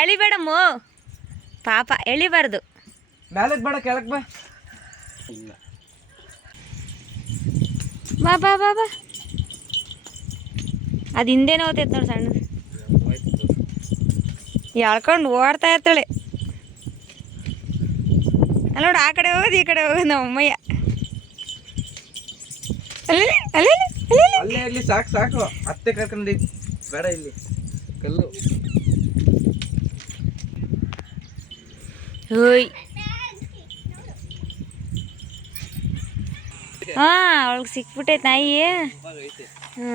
ಎಳಿಬೇಡಮ್ಮ. ಪಾಪ ಎಳಿಬಾರ್ದು. ಮ್ಯಾಲಕ್ ಬೇಡ ಕೆಳಕ್ ಬಾ. ಬಾ ಬಾ ಬಾ ಬಾ. ಅದು ಹಿಂದೆನೇ ನೋಡಿ ಸಣ್ಣ. ಎಳ್ಕೊಂಡು ಓಡ್ತಾ ಇರ್ತಾಳೆ. ಅಲ್ಲ ನೋಡಿ ಆ ಕಡೆ ಹೋಗೋದು ಈ ಕಡೆ ಹೋಗೋದು ನಮ್ಮ ಅಮ್ಮಯ್ಯ ಅಲ್ಲಿ ಅಲ್ಲಿ ಅಲ್ಲಿ ಅಲ್ಲೇ. ಇಲ್ಲಿ ಸಾಕು ಸಾಕು. ಅತ್ತೆ ಕರ್ಕೊಂಡು ಬೇಡ ಇಲ್ಲಿ. ಕಲ್ಲು. ಹೋಯ್ ಹಾ ಅವಳಿಗೆ ಸಿಕ್ಬಿಟ್ಟೈತೆ ನಾಯಿ ಹ್ಞೂ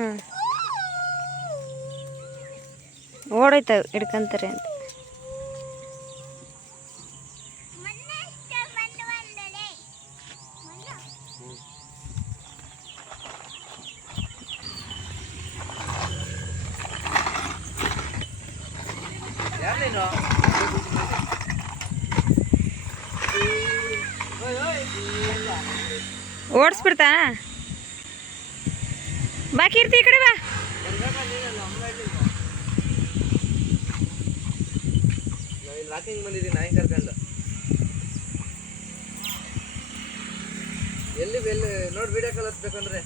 ಓಡೋಯ್ತವೆ ಹಿಡ್ಕೊಂತಾರೆ ಅಂತ ಯಾರೇನು ಓಡಿಸ್ಬಿಡ್ತಾ ಬಾ ಕೀರ್ತಿ ಈ ಕಡೆ ಬಾ. ವಾಕಿಂಗ್ ಬಂದಿದ್ದೀನಿ ನಾಯಿ ಕರ್ಕೊಂಡು ಎಲ್ಲಿ ಎಲ್ಲಿ ನೋಡಿ ವಿಡಿಯೋ ಕಾಲ್ ಹತ್ಬೇಕಂದ್ರೆ